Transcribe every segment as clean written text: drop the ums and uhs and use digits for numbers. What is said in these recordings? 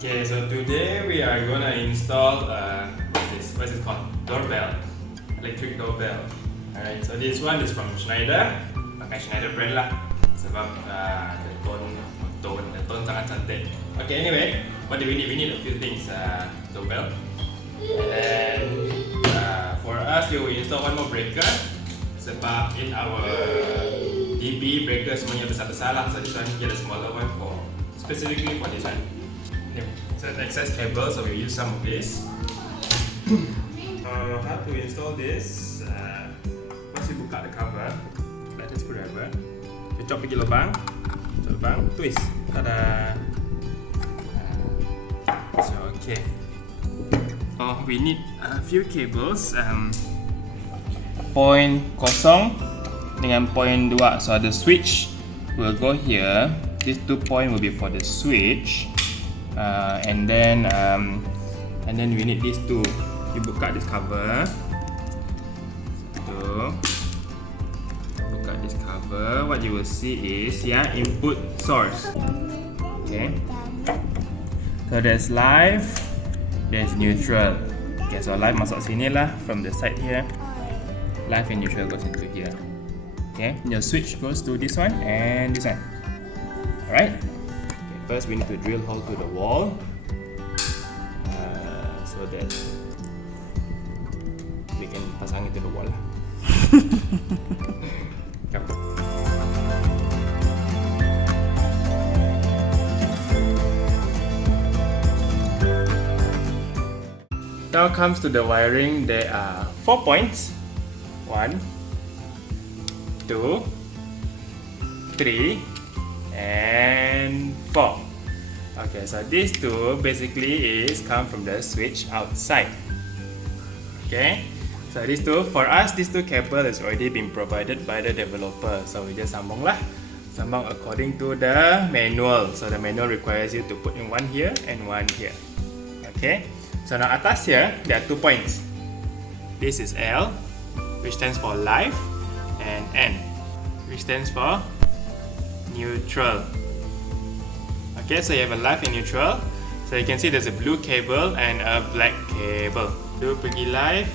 Okay, so today we are gonna install what's it called? Doorbell, electric doorbell. Alright, so this one is from Schneider, pakai Schneider brand lah. Sebab the tone sangat cantik. Okay, anyway, what do we need? We need a few things. Doorbell, and for us, we will install one more breaker. Sebab in our DB breaker semuanya besar-besar lah, so this one get a smaller one for specifically for this one. So excess cable, so we use some of this. How to install this? Once you buka the cover, let it screwdriver. You chop pergi lubang, twist. Tada! So okay. We need a few cables. Point kosong dengan point 2. So the switch will go here. These 2 point will be for the switch. And then we need these two. You buka this cover. So, buka this cover. What you will see is input source. Okay. So there's live, there's neutral. Okay, so live masuk sini lah from the side here. Live and neutral goes into here. Okay. Your switch goes to this one and this one. Alright. First, we need to drill hole to the wall so that we can pasang it to the wall. Now comes to the wiring. There are 4 points. 1, 2, 3, and 4. Okay, so these two basically come from the switch outside. Okay, so these two, for us, these two cable has already been provided by the developer. So we just sambung lah, sambung according to the manual. So the manual requires you to put in one here and one here. Okay, so now atas here there are 2 points. This is L, which stands for live, and N, which stands for neutral. Okay, so you have a live and neutral. So you can see there's a blue cable and a black cable. Blue pergi live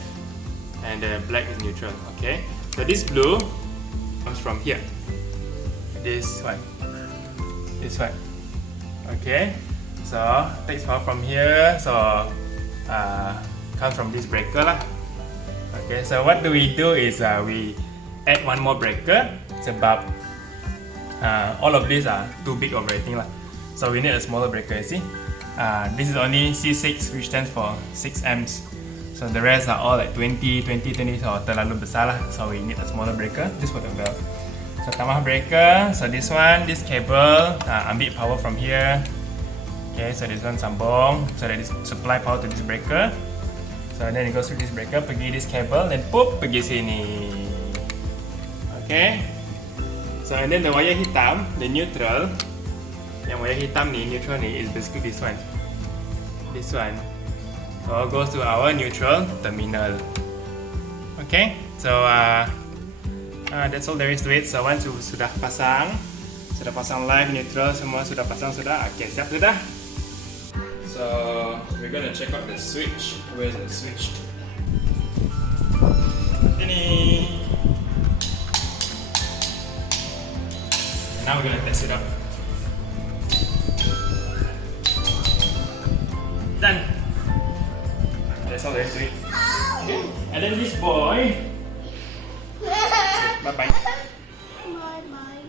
and the black is neutral. Okay, so this blue comes from here. This one. Okay, so takes power from here. So comes from this breaker lah. Okay, so what do we do is we add one more breaker. Sebab all of these are too big of rating lah. So we need a smaller breaker, you see. This is only C6, which stands for 6 amps. So the rest are all like 20, so terlalu besar lah. So we need a smaller breaker, just for the bell. So tambah breaker, so this one, this cable, ambil power from here. Okay, so this one sambung, so that it supply power to this breaker. So then it goes through this breaker, pergi this cable, then poop, pergi sini. Okay. So and then the wire hitam, the neutral. Yang wire hitam ni, neutral ni, is basically this one. This one. So goes to our neutral terminal. Okay, so that's all there is to it. So once you sudah pasang live, neutral, semua sudah pasang sudah. Okay, siap sudah. So we're gonna check out the switch. Where's the switch? Ini. Now we're gonna test it out. Done. That's all there is to it. Okay. And then this boy. Bye bye. Bye bye.